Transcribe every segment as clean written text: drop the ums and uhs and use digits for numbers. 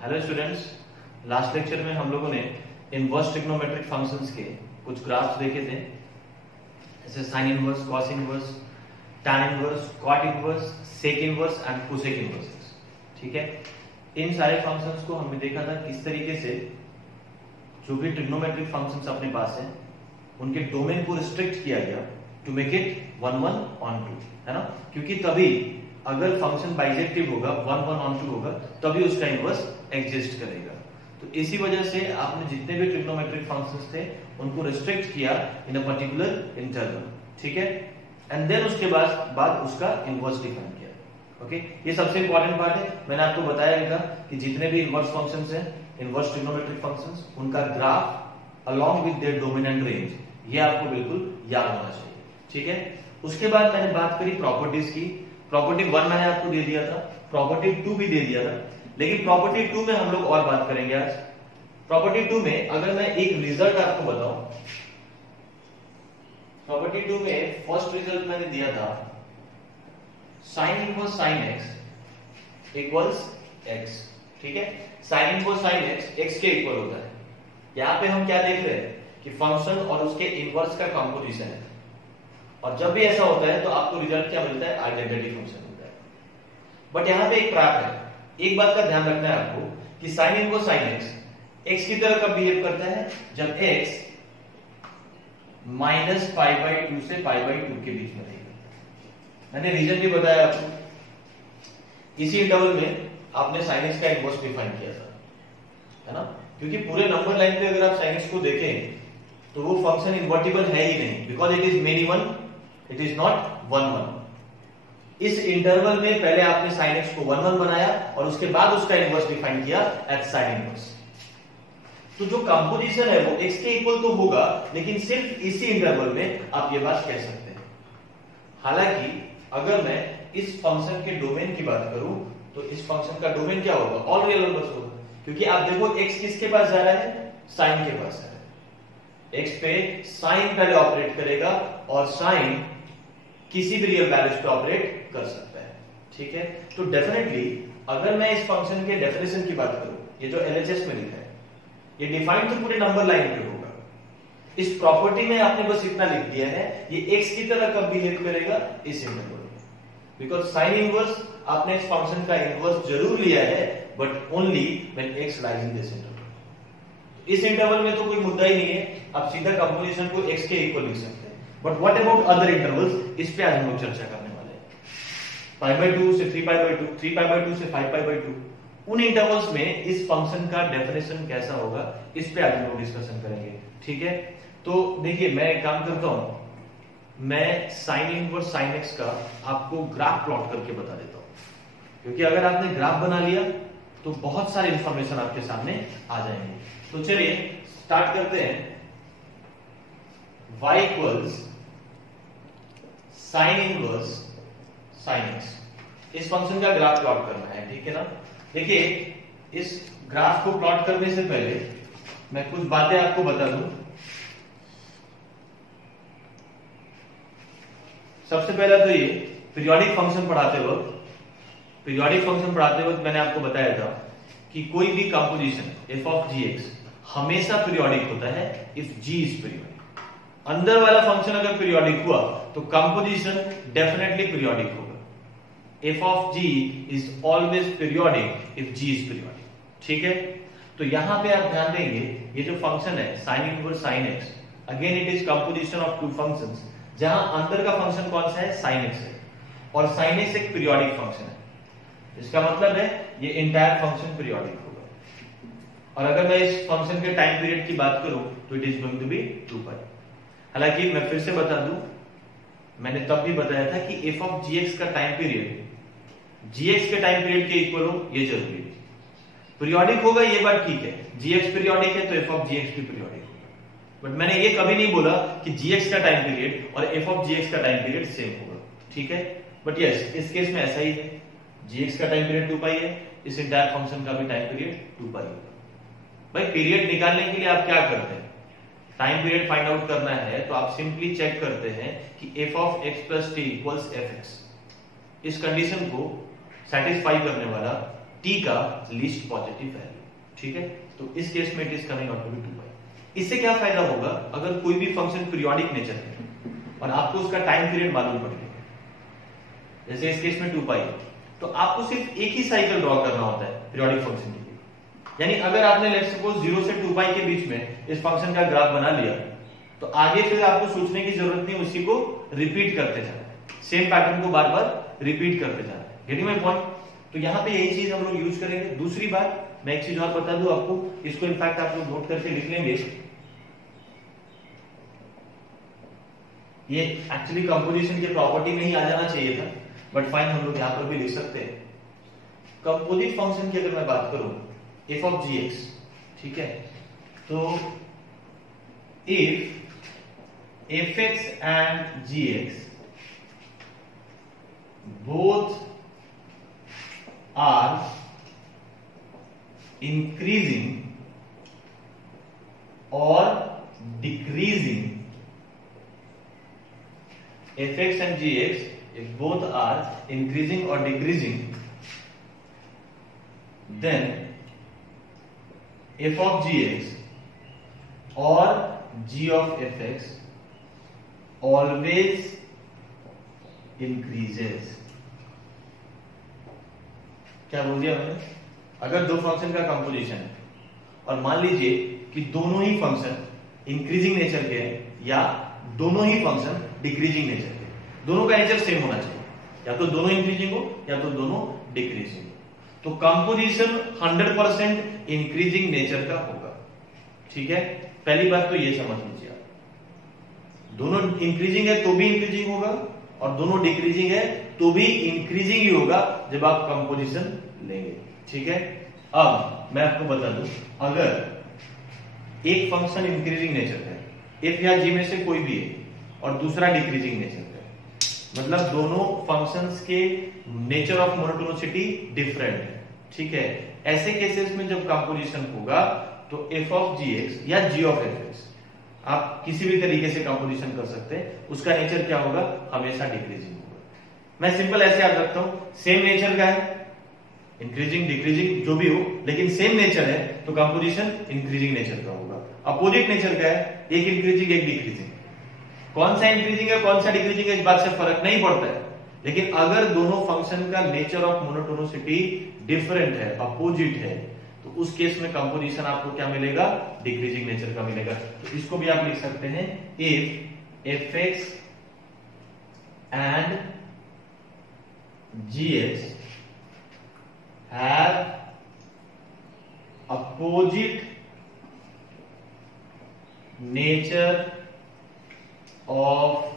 Hello students, last lecture में हम लोगों ने इनवर्स ट्रिग्नोमेट्रिक फंक्शंस के कुछ ग्राफ्स देखे थे, जैसे sine inverse, cos inverse, tan inverse, cot inverse, sec inverse and cosec inverse. ठीक है, इन सारे फंक्शंस को हमने देखा था किस तरीके से जो भी ट्रिग्नोमेट्रिक फंक्शंस अपने पास हैं उनके डोमेन को रिस्ट्रिक्ट किया गया टू मेक इट 1 1 on 2, है ना। क्योंकि तभी अगर फंक्शन बाइजेक्टिव होगा, 1 1 on 2 होगा, तभी उसका इनवर्स एग्जिस्ट करेगा। तो इसी वजह से आपने जितने भी ट्रिग्नोमेट्रिक फंक्शंस थे उनको रिस्ट्रिक्ट किया इन अ पर्टिकुलर इंटरवल, ठीक है, एंड देन उसके बाद उसका इनवर्स डिफाइन किया। ओके, ये सबसे इंपॉर्टेंट पार्ट है। मैंने आपको बताया था कि जितने भी इनवर्स फंक्शंस हैं, इनवर्स ट्रिग्नोमेट्रिक फंक्शंस, उनका graph along with their domain and range, ये आपको बिल्कुल याद होना चाहिए। ठीक है, उसके बाद मैंने बात करी प्रॉपर्टीज की। प्रॉपर्टी 1 मैंने आपको दे दिया था, प्रॉपर्टी 2 भी दे दिया था, लेकिन प्रॉपर्टी 2 में हम लोग और बात करेंगे आज। प्रॉपर्टी 2 में अगर मैं एक रिजल्ट आपको बताऊं, प्रॉपर्टी 2 में फर्स्ट रिजल्ट मैंने दिया था sign inverse sine x equals x. ठीक है, साइन इनवर्स साइन एक्स के इक्वल होता है। यहां पे हम क्या देख रहे हैं कि फंक्शन और उसके इनवर्स का कॉम्पोजिशन है, और जब भी ऐसा होता है तो आपको रिजल्ट क्या मिलता है? आइडेंटिटी फंक्शन मिलता है। बट यहां पे एक ट्रैप है, एक बात का ध्यान रखना है आपको कि साइन इनवर्स साइन एक्स की तरह कब बिहेव करता है? जब एक्स -π/2 से π/2 के बीच में रहेगा। मैंने रीजन भी बताया आपको। इसी इंटरवल में आपने साइन एक्स का इनवर्स डिफाइन किया था, है ना, क्योंकि पूरे नंबर लाइन पे अगर आप साइन एक्स को देखें तो वो फंक्शन इन्वर्टिबल है ही नहीं, because it is many one, it is not 1 1। इस इंटरवल में पहले आपने साइन एक्स को 1 1 बनाया और उसके बाद उसका इनवर्स डिफाइन किया एट साइन इनवर्स। तो जो कंपोजिशन है वो x के इक्वल तो होगा, लेकिन सिर्फ इसी इंटरवल में आप ये बात कह सकते हैं। हालांकि अगर मैं इस फंक्शन के डोमेन की बात करूं तो इस फंक्शन का डोमेन क्या होगा? ऑल रियल नंबर्स होगा, क्योंकि आप देखो x किसके पास जा रहा है? साइन के पास जा रहा है। x पे साइन पहले ऑपरेट करेगा और साइन किसी भी रियल वैल्यूज पे ऑपरेट कर सकता है। ठीक है, तो डेफिनेटली अगर मैं इस फंक्शन के डेफिनेशन की बात करूं, ये जो LHS में लिखा है ये डिफाइन तो पूरे नंबर लाइन पे होगा। इस प्रॉपर्टी में आपने बस इतना लिख दिया है, ये x की तरह कब बिहेव करेगा? इस इंटरवल में, बिकॉज साइन इनवर्स आपने इस फंक्शन का इनवर्स जरूर लिया है, but only when x lies in this interval. इस इंटरवल में तो कोई मुद्दा ही नहीं है, आप सीधा कंपोजिशन को x के इक्वल लिख सकते हैं। But what about other intervals, इस पे आज हम लोग चर्चा करने वाले हैं। π/2 से 3π/2, 3π/2 से 5π/2, उन इंटरवल्स में इस फंक्शन का डेफिनेशन कैसा होगा, इस पे आज हम लोग डिस्कशन करेंगे। ठीक है, तो देखिए मैं एक काम करता हूं, मैं साइन इनवर्स साइन एक्स का आपको ग्राफ प्लॉट करके बता देता हूं, क्योंकि अगर आपने ग्राफ बना लिया तो बहुत सारे इंफॉर्मेशन आपके सामने आ जाएंगे। तो चलिए स्टार्ट करते हैं। y equals sign inverse sine x, इस फंक्शन का ग्राफ प्लॉट करना है। ठीक है ना। देखिए, इस ग्राफ को प्लॉट करने से पहले मैं कुछ बातें आपको बता दूं। सबसे पहला तो ये पीरियोडिक फंक्शन पढ़ाते वक्त मैंने आपको बताया था कि कोई भी कंपोजिशन f of gx हमेशा पीरियोडिक होता है इफ g इज पीरियोडिक। अंदर वाला फंक्शन अगर पीरियोडिक हुआ तो कंपोजिशन डेफिनेटली पीरियोडिक होगा। f of g is always periodic if g is periodic। ठीक है, तो यहां पे आप ध्यान देंगे ये जो फंक्शन है sin inverse sin x, again it is composition of two functions, जहां अंदर का फंक्शन कौन सा है? sin x है, और sin x एक पीरियोडिक फंक्शन है। इसका मतलब है ये इंटायर फंक्शन पीरियोडिक होगा। और अगर मैं इस फंक्शन के टाइम पीरियड की बात करूं तो it is going to be 2π। हालांकि मैं फिर से बता दूं, मैंने तब भी बताया था कि f of gx का टाइम पीरियड gx के टाइम पीरियड के इक्वल हो, ये जरूरी है। पीरियोडिक होगा ये बात ठीक है, gx पीरियोडिक है तो f of gx भी पीरियोडिक होगा। बट मैंने ये कभी नहीं बोला कि gx का टाइम पीरियड और f of gx का टाइम पीरियड सेम होगा। ठीक है, बट यस इस केस में ऐसा ही है, gx का टाइम पीरियड 2π है, इस इंटायर फंक्शन का भी टाइम पीरियड 2π होगा। भाई पीरियड निकालने के लिए आप क्या करते हैं? टाइम पीरियड फाइंड आउट करना है तो आप सिंपली चेक करते हैं कि f of x plus t equals fx। इस कंडीशन को सेटिस्फाई करने वाला t का लीस्ट पॉजिटिव वैल्यू, ठीक है। तो इस केस में it is coming out to be 2 pi. इससे क्या फायदा होगा, अगर कोई भी फंक्शन पीरियोडिक नेचर है और आपको उसका टाइम पीरियड मालूम पड़ गया, जैसे इस केस में 2 पाई, तो आपको सिर्फ एक ही साइकिल ड्रॉ करना होता है पीरियोडिक फंक्शन के लिए। यानी अगर आपने लेट्स सपोज 0 से 2 पाई के बीच में इस फंक्शन का ग्राफ बना लिया, तो आगे फिर आपको सोचने की जरूरत नहीं, उसी को रिपीट करते जाना, सेम पैटर्न को बार बार रिपीट करते जाना। Getting my point? तो यहां पे यही चीज हम लोग यूज करेंगे। दूसरी बात, मैं एक चीज और बता दूं आपको, इसको इनफैक्ट आप लोग नोट करके लिख लेंगे। ये एक्चुअली कंपोजिशन के प्रॉपर्टी में ही आ जाना चाहिए था, बट फाइन हम लोग यहां पर भी लिख सकते हैं। कंपोजिट फंक्शन की अगर मैं बात करूं f of gx, ठीक है, तो if fx and gx both are increasing or decreasing, fx and gx if both are increasing or decreasing, then f of gx or g of fx always increases। क्या बोल दिया मैंने? अगर दो function का कंपोजिशन है और मान लीजिए कि दोनों ही फंक्शन इंक्रीजिंग नेचर के हैं या दोनों ही फंक्शन डिक्रीजिंग नेचर के, दोनों का नेचर सेम होना चाहिए, या तो दोनों इंक्रीजिंग हो या तो दोनों डिक्रीजिंग हो। तो कंपोजिशन 100% इंक्रीजिंग नेचर का होगा, ठीक है। पहली बात तो ये समझ लीजिए आप, दोनों इंक्रीजिंग है तो भी इंक्रीजिंग होगा और दोनों डिक्रीजिंग है तो भी इंक्रीजिंग ही होगा जब आप कंपोजिशन लेंगे, ठीक है। अब मैं आपको बता दूं, अगर एक फंक्शन इंक्रीजिंग नेचर का है, एफ या जी में से कोई भी है, और दूसरा डिक्रीजिंग नेचर का है, मतलब दोनों फंक्शंस के नेचर ऑफ मोनोटोनिसिटी डिफरेंट है, ठीक है। ऐसे केसेस में जब कंपोजिशन होगा तो f ऑफ gx या g ऑफ fx, आप किसी भी तरीके से कंपोजिशन कर सकते हैं, उसका नेचर क्या होगा, हमेशा डिक्रीजिंग होगा। मैं सिंपल ऐसे याद रखता हूं, सेम नेचर का है, इंक्रीजिंग डिक्रीजिंग जो भी हो, लेकिन सेम नेचर है तो कंपोजिशन इंक्रीजिंग नेचर का होगा। अपोजिट नेचर का है, एक इंक्रीजिंग एक डिक्रीजिंग, कौन सा इंक्रीजिंग है कौन सा डिक्रीजिंग है इस बात से फर्क नहीं पड़ता है, लेकिन अगर दोनों फंक्शन का नेचर ऑफ मोनोटोनिसिटी डिफरेंट है, अपोजिट है, तो उस केस में कंपोजिशन आपको क्या मिलेगा, डिक्रीजिंग नेचर का मिलेगा। तो इसको भी आप लिख सकते हैं, if fx and gx have opposite nature of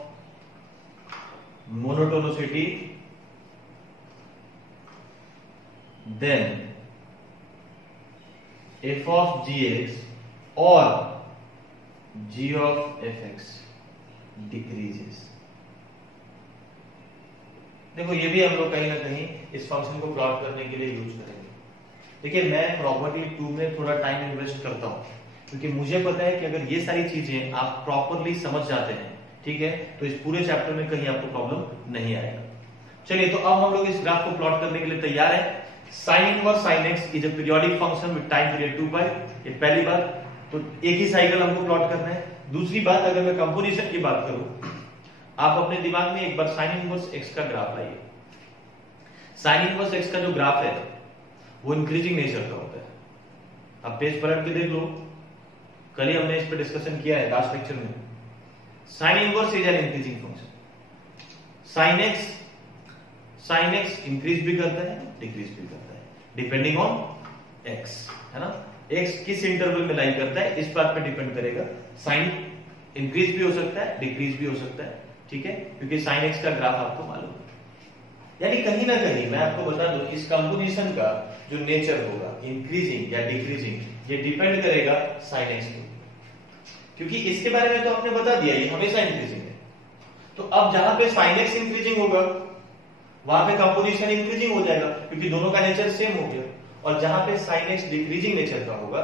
monotonicity, then f of gx or g of fx decreases। देखो ये भी हम लोग कहीं ना कहीं इस फंक्शन को प्लॉट करने के लिए यूज करेंगे। देखिए मैं प्रॉपर्टी 2 में थोड़ा टाइम इन्वेस्ट करता हूं, क्योंकि मुझे पता है कि अगर ये सारी चीजें आप प्रॉपरली समझ जाते हैं, ठीक है, तो इस पूरे चैप्टर में कहीं आपको प्रॉब्लम नहीं आएगा। चलिए तो अब हम लोग इस ग्राफ को प्लॉट करने के लिए तैयार है। Sine inverse sine x is a periodic function with time period 2 पाई, ये पहली बात। तो एक ही साइकिल हमको प्लॉट करना है। दूसरी बात, अगर मैं कंपोजिशन की बात करूं, आप अपने दिमाग में एक बार साइन इनवर्स एक्स का ग्राफ लाइए। साइन इनवर्स एक्स का जो ग्राफ है वो इंक्रीजिंग नेचर का होता है। आप पेज पलट के देख लो, कल ही हमने इस पर डिस्कशन किया है लास्ट लेक्चर में। Sign inverse is an increasing function. Sine x increase भी करता है डिक्रीज भी करता है, डिपेंडिंग ऑन एक्स, है ना। एक्स किस इंटरवल में लाई करता है इस बात पर डिपेंड करेगा। साइन इंक्रीज भी हो सकता है डिक्रीज भी हो सकता है, ठीक है, क्योंकि साइन एक्स का ग्राफ आपको मालूम है। यानी कहीं ना कहीं मैं आपको बता दूं, इस कंपोजिशन का जो नेचर होगा इंक्रीजिंग या डिक्रीजिंग, ये डिपेंड करेगा साइन एक्स पे, क्योंकि इसके बारे में तो आपने बता दिया ये हमेशा इंक्रीजिंग है। तो अब जहां पे साइन एक्स इंक्रीजिंग होगा वहां पे कंपोजिशन इंक्रीजिंग हो जाएगा, क्योंकि दोनों का नेचर सेम हो गया। और जहां पे साइन एक्स डिक्रीजिंग नेचर का होगा,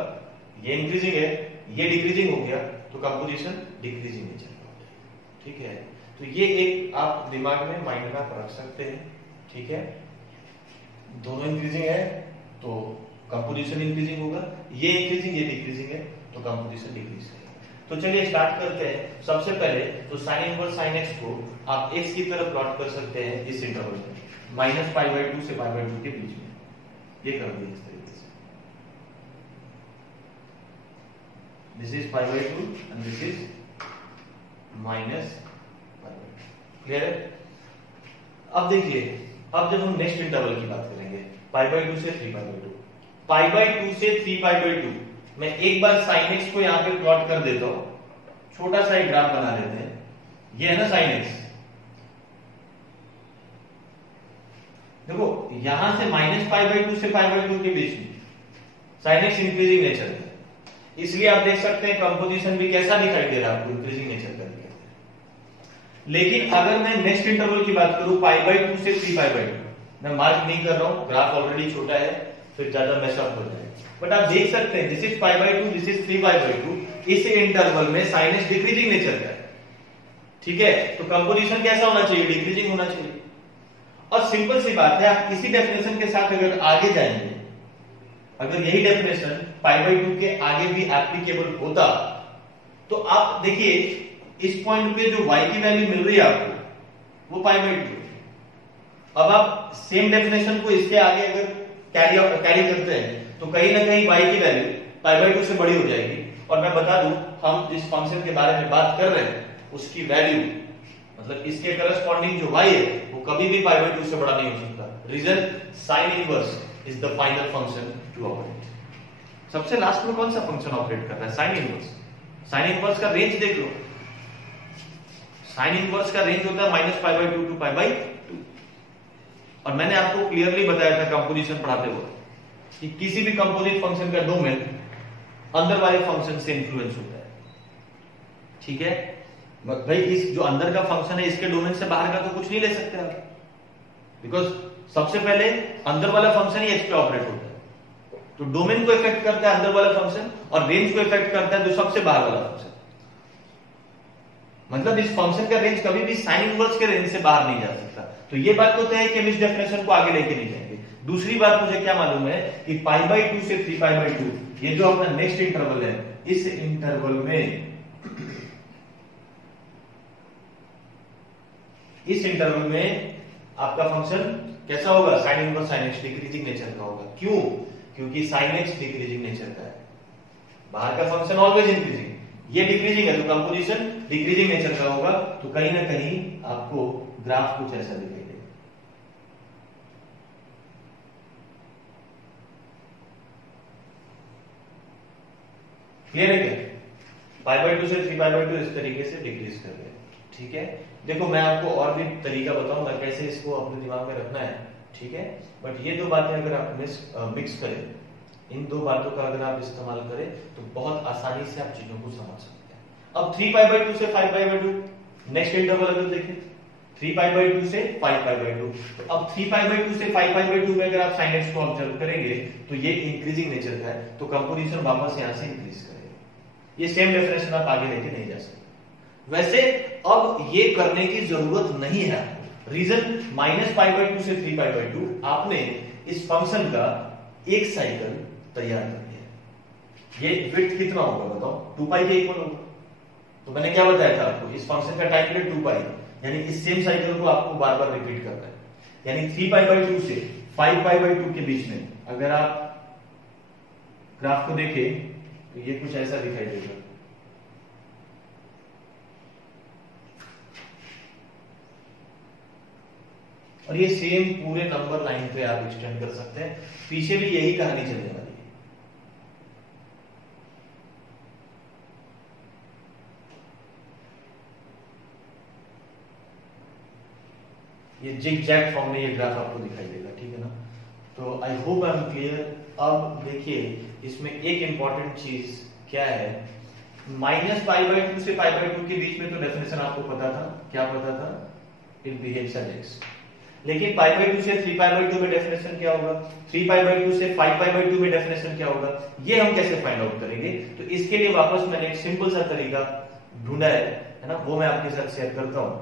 ये इंक्रीजिंग है ये डिक्रीजिंग हो गया, तो कंपोजिशन डिक्रीजिंग नेचर का हो जाएगा, ठीक है। तो ये एक आप दिमाग में माइंड में रख सकते हैं, ठीक है। दोनों इंक्रीजिंग है तो कंपोजिशन इंक्रीजिंग होगा, ये इंक्रीजिंग ये डिक्रीजिंग है तो कंपोजिशन डिक्रीज करेगा। तो चलिए स्टार्ट करते हैं। सबसे पहले तो साइन इनवर्स साइन एक्स को आप x की तरफ प्लॉट कर सकते हैं इस इंटरवल में -π/2 से π/2 के बीच में, ये कर दिया इस तरीके से, this is π/2 and this is -π/2। Clear है? अब देखिए, अब जब हम नेक्स्ट इंटरवल की बात करेंगे π/2 से 3π/2, π/2 से 3π/2, मैं एक बार sin x को यहां पे प्लॉट कर देता हूं, छोटा सा एक ग्राफ बना लेते हैं, ये है ना sin x। देखो यहां से -π/2 से π/2 के बीच में sin x इंक्रीजिंग नेचर है, इसलिए आप देख सकते हैं कंपोजिशन भी कैसा दिखाई दे रहा है आपको, इंक्रीजिंग नेचर का दिखाई दे रहा है। लेकिन अगर मैं नेक्स्ट इंटरवल की बात करूं π/2 से 3π/2, मैं मार्क नहीं कर रहा हूं, ग्राफ ऑलरेडी छोटा है, फिर ज्यादा मैशअप हो जाएगा, बट आप देख सकते हैं दिस इज π/2, दिस इज 3π/2, इस इंटरवल में sin x डिक्रीजिंग नेचर का है। ठीक है, तो कंपोजिशन कैसा होना चाहिए? डिक्रीजिंग होना चाहिए। और सिंपल सी बात है, आप इसी डेफिनेशन के साथ अगर आगे जाएंगे, अगर यही डेफिनेशन π/2 के आगे भी एप्लीकेबल होता, तो आप देखिए इस पॉइंट पे जो y की वैल्यू मिल रही है आपको वो π/2। अब आप सेम डेफिनेशन को इसके आगे अगर कैरी करते हैं तो कहीं ना कहीं y की वैल्यू π/2 से बड़ी हो जाएगी। और मैं बता दूं, हम जिस फंक्शन के बारे में बात कर रहे हैं उसकी वैल्यू, मतलब इसके करस्पॉन्डिंग जो y है वो कभी भी π/2 से बड़ा नहीं हो सकता। Reason, sine inverse is the final function to operate. सबसे लास्ट में कौन सा फंक्शन ऑपरेट कर रहा है? Sine inverse. साइन इनवर्स का रेंज देख लो, साइन इनवर्स का रेंज होता है -π/2 टू π/2। और मैंने आपको क्लियरली बताया था कंपोजिशन पढ़ाते हुए कि किसी भी कंपोजिट फंक्शन का डोमेन अंदर वाले फंक्शन से इंफ्लुएंस होता है। ठीक है भाई, इस जो अंदर का फंक्शन है इसके डोमेन से बाहर का तो कुछ नहीं ले सकते आप, बिकॉज सबसे पहले अंदर वाला फंक्शन ही एक्स पे ऑपरेट होता है, तो डोमेन को इफेक्ट करता है अंदर वाला फंक्शन और रेंज को इफेक्ट करता है जो सबसे बाहर वाला फंक्शन। मतलब इस फंक्शन का रेंज कभी भी साइन इनवर्स के रेंज से बाहर नहीं जा सकता। तो ये बात तो तय है कि हम इस डेफिनेशन को आगे लेके नहीं जाएंगे। दूसरी बात मुझे क्या मालूम है कि π/2 से 3π/2, ये जो अपना नेक्स्ट इंटरवल है, इस इंटरवल में आपका फंक्शन कैसा होगा? Sign inverse sine x decreasing nature का होगा। क्यों? क्योंकि साइन एक्स डिक्रीजिंग नेचर का है, बाहर का फंक्शन ऑलवेज इंक्रीजिंग, ये डिक्रीजिंग है तो कंपोजिशन डिक्रीजिंग नेचर का होगा। तो कहीं ना कहीं आपको ग्राफ कुछ ऐसा दिखाई देगा। क्लियर है क्या? π/2 से 3π/2 इस तरीके से डिक्रीज कर रहे हैं। ठीक है, देखो मैं आपको और भी तरीका बताऊंगा कैसे इसको अपने दिमाग में रखना है। ठीक है, बट ये दो बातें अगर आप मिक्स करें, इन दो बातों का अगर आप इस्तेमाल करें तो बहुत आसानी से आप चीजों को समझ सकते हैं। अब 3π/2 से 5π/2 नेक्स्ट इंटरवल अगर देखें, 3π/2 से 5π/2, तो अब 3π/2 से 5π/2 में अगर आप sin x को ऑब्जर्व करेंगे तो ये इंक्रीजिंग नेचर का है, तो कंपोजिशन वापस यहां से इंक्रीज करेगा। ये सेम डेफिनेशन आप आगे लेके नहीं जा सकते। वैसे अब ये करने की जरूरत नहीं है आपको। रीजन, -π/2 से 3π/2 आपने इस फंक्शन का एक साइकिल तैयार कर दिया। ये विड्थ कितना होगा बताओ? 2π के इक्वल होगा। तो मैंने क्या बताया था आपको, इस फंक्शन का टाइम पीरियड 2π, यानी इस सेम साइकिल को आपको बार बार रिपीट करना है। यानी 3π/2 से 5π/2 के बीच में अगर आप ग्राफ को देखें तो ये कुछ ऐसा दिखाई देगा। और ये सेम पूरे नंबर लाइन पे आप एक्सटेंड कर सकते हैं, पीछे भी यही कहानी चलने वाली है। ये जिग जैग फॉर्म में ये ग्राफ आपको दिखाई देगा। ठीक है ना? तो I hope I am clear. अब देखिए इसमें एक इंपॉर्टेंट चीज क्या है, -π/2 से π/2 के बीच में तो डेफिनेशन आपको पता था, क्या पता था? It behaves as x. लेकिन π/2 से 3π/2 में डेफिनेशन क्या होगा? 3π/2 से 5π/2 में डेफिनेशन क्या होगा? ये हम कैसे फाइंड आउट करेंगे? तो इसके लिए वापस मैंने एक सिंपल सा तरीका ढूंढा है ना, वो मैं आपके साथ शेयर करता हूं।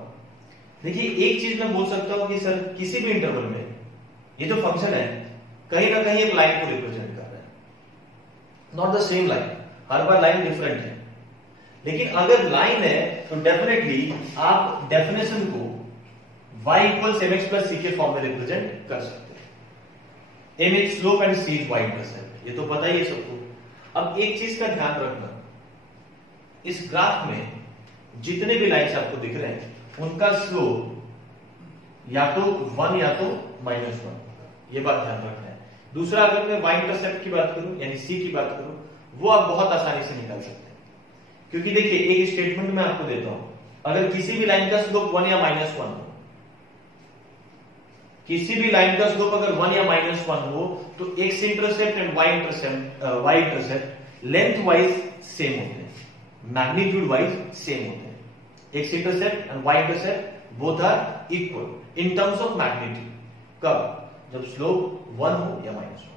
देखिए एक चीज मैं बोल सकता हूं कि सर किसी भी इंटरवल में ये जो फंक्शन है कहीं ना कहीं एक लाइन को रिप्रेजेंट कर रहा है, not the same line, her bar line different है। लेकिन अगर लाइन है तो डेफिनेटली आप डेफिनेशन को y equals mx plus c के फॉर्म में रिप्रेजेंट कर सकते हैं। m is slope and c is y intercept, ये तो पता ही है सबको। अब एक चीज का ध्यान रखना, इस ग्राफ में जितने भी लाइन्स आपको दिख रहे हैं उनका स्लोप या तो 1 या तो -1, ये बात ध्यान रखना है। दूसरा, अगर मैं y इंटरसेप्ट की बात करूं यानी c की बात करूं, वो आप बहुत आसानी से निकाल सकते हैं। क्योंकि देखिए एक स्टेटमेंट मैं आपको देता हूं, अगर किसी भी लाइन का स्लोप 1 या -1 हो, किसी भी लाइन का स्लोप अगर 1 या -1 हो तो x intercept and y intercept lengthwise same होते हैं, मैग्नीट्यूड वाइज सेम होते हैं। x intercept and y intercept both are equal in terms of magnitude. कब? जब स्लोप 1 हो या -1।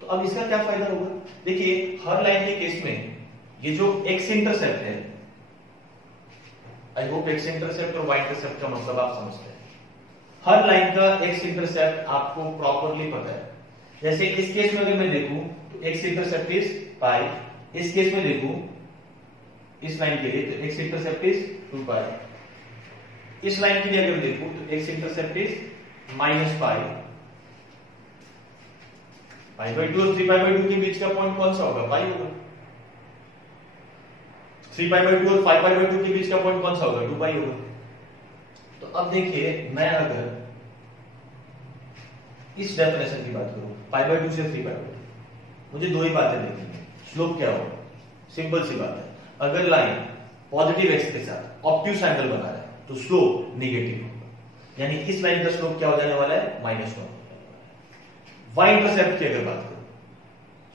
तो अब इसका क्या फायदा होगा? देखिए हर लाइन के केस में ये जो x इंटरसेप्ट है, आई होप x इंटरसेप्ट और y इंटरसेप्ट का मतलब आप समझते हैं। हर लाइन का x इंटरसेप्ट आपको प्रॉपर्ली पता है। जैसे इस केस में अगर मैं देखूं तो x इंटरसेप्ट इज पाई, इस केस में देखूं इस लाइन के लिए तो x इंटरसेप्ट इज 2 पाई, इस लाइन के लिए अगर देखूं तो x इंटरसेप्ट इज -पाई, π/2 और 3π/2 के बीच का पॉइंट कौन सा होगा? पाई होगा। 3π/2 और 5π/2 के बीच का पॉइंट कौन सा होगा? 2 पाई होगा। तो अब देखिए मैं अगर इस डेफिनेशन की बात करूं π/2 से 3π/2, मुझे दो ही बातें देखनी है। स्लोप क्या होगा? सिंपल सी बात है, अगर लाइन पॉजिटिव एक्स के साथ ऑब्ट्यूस एंगल बना रहा है तो स्लोप नेगेटिव होगा, यानी इस लाइन का स्लोप क्या हो जाने वाला है? -1। y इंटरसेप्ट की अगर बात करूं,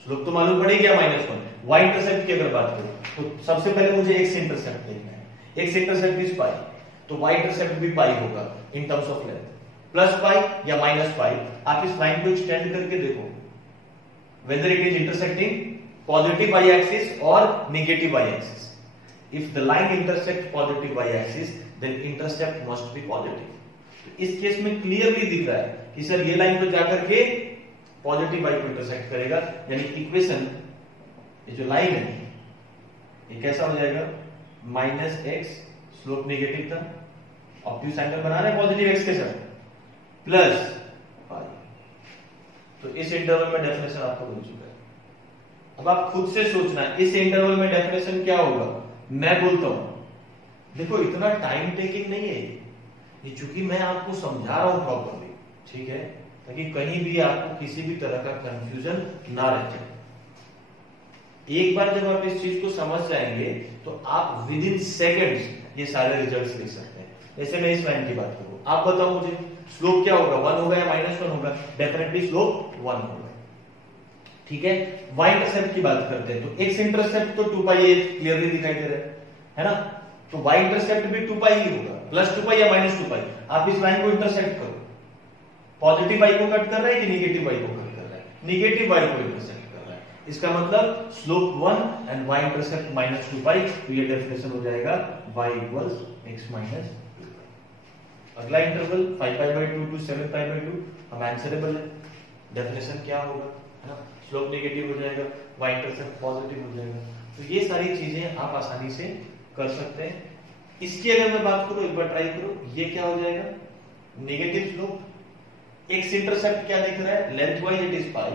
स्लोप तो मालूम पड़ गया -1। y इंटरसेप्ट की अगर बात करूं तो सबसे पहले मुझे x इंटरसेप्ट देखना है। x इंटरसेप्ट इज पाई, तो y इंटरसेप्ट भी पाई होगा इन terms of length, plus pi या माइनस पाई। आप इस लाइन को एक्सटेंड करके देखो whether it is intersecting positive y axis or negative y axis. If the line intersects positive y axis, then intercept must be positive. इस case में clearly दिख रहा है कि सर ये लाइन तो जाकर के पॉजिटिव y को इंटरसेक्ट करेगा, यानी इक्वेशन ये जो लाइन है ये कैसा हो जाएगा? -x, स्लोप नेगेटिव था, ऑब्ट्यूस एंगल बना रहे हैं पॉजिटिव x के साथ, प्लस पाई। तो इस इंटरवल में डेफिनेशन आपको मिल चुका है। अब आप खुद से सोचना इस इंटरवल में डेफिनेशन क्या होगा। मैं बोलता हूं, देखो इतना टाइम टेकिंग नहीं है ये, चूंकि मैं आपको समझा रहा हूं प्रॉपर्ली, ठीक है, ताकि कहीं भी आपको किसी भी तरह का कंफ्यूजन ना रह जाए। एक बार जब आप इस चीज को समझ जाएंगे तो आप विद इन सेकेंड्स ये सारे रिजल्ट्स लिख सकते हैं। जैसे मैं इस लाइन की बात करूं, आप बताओ मुझे स्लोप क्या होगा? 1 होगा या -1 होगा? डेफिनेटली स्लोप 1 होगा, ठीक है। y इंटरसेप्ट की बात करते हैं तो x इंटरसेप्ट तो 2 पाई क्लियरली दिखाई दे रहा है ना, तो y इंटरसेप्ट भी 2 पाई ही होगा, +2 पाई या -2 पाई। आप इस लाइन को इंटरसेक्ट करो, पॉजिटिव y को कट कर रहा है कि नेगेटिव y को कट कर रहा है? नेगेटिव y को इंटरसेक्ट कर रहा है, इसका मतलब स्लोप 1 एंड y इंटरसेप्ट -2 पाई। तो ये डेफिनेशन हो जाएगा y इक्वल्स x माइनस 2 पाई। अगला इंटरवल 5π/2 to 7π/2 हम आंसरेबल है। डेफिनेशन क्या होगा, है ना, स्लोप नेगेटिव हो जाएगा, y इंटरसेप्ट पॉजिटिव हो जाएगा। तो ये सारी चीजें आप आसानी से कर सकते हैं। इसकी अगर मैं बात करूं, एक बार ट्राई करो, ये क्या हो जाएगा? नेगेटिव स्लोप, x इंटरसेप्ट क्या दिख रहा है? Length wise it is pi,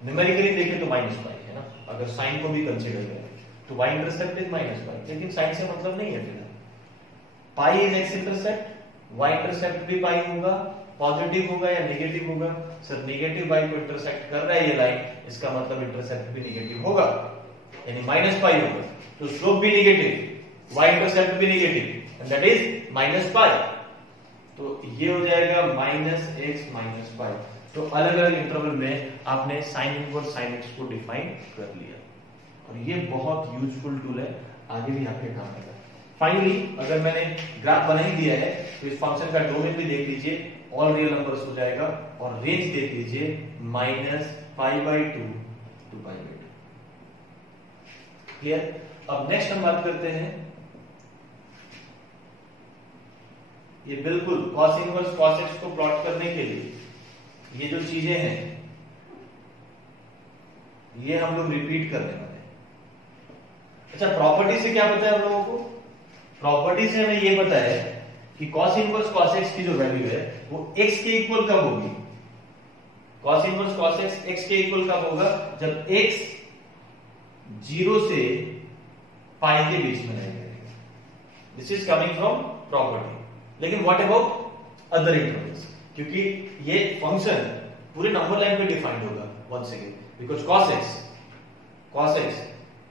numerically देखें तो -पाई है ना, अगर साइन को भी कंसीडर करें तो y इंटरसेप्ट इज -पाई, लेकिन साइन से मतलब नहीं है फिर। Pi is x intercept, y intercept भी पाई होगा, पॉजिटिव होगा या नेगेटिव होगा? सर नेगेटिव y को इंटरसेक्ट कर रहा है ये लाइन, इसका मतलब इंटरसेप्ट भी नेगेटिव होगा, यानी -पाई होगा। तो स्लोप भी नेगेटिव, y इंटरसेप्ट भी नेगेटिव, एंड दैट इज -पाई। तो ये हो जाएगा -x -पाई। तो अलग अलग इंटरवल में आपने साइन इनवर्स साइन x को डिफाइन कर लिया, और ये बहुत यूजफुल टूल है, आगे भी आपके काम आएगा। फाइनली अगर मैंने ग्राफ बना ही दिया है तो इस फंक्शन का डोमेन भी देख लीजिए, ऑल रियल नंबर्स हो जाएगा, और रेंज देख लीजिए -π/2 to π/2। क्लियर? अब नेक्स्ट हम बात करते हैं, ये बिल्कुल cos इनवर्स cos x को प्लॉट करने के लिए ये जो चीजें हैं ये हम लोग रिपीट करने वाले हैं। अच्छा, प्रॉपर्टी से क्या पता है हम लोगों को? प्रॉपर्टी से हमें ये पता है कि cos इनवर्स cos x की जो वैल्यू है वो x के इक्वल कब होगी? cos इनवर्स cos x के इक्वल कब होगा? जब x 0 से पाई के बीच में रहेगा। This is coming from property. लेकिन व्हाट अबाउट अदर इंटरवल्स? क्योंकि ये फंक्शन पूरे नंबर लाइन पे डिफाइंड होगा once again, because cos x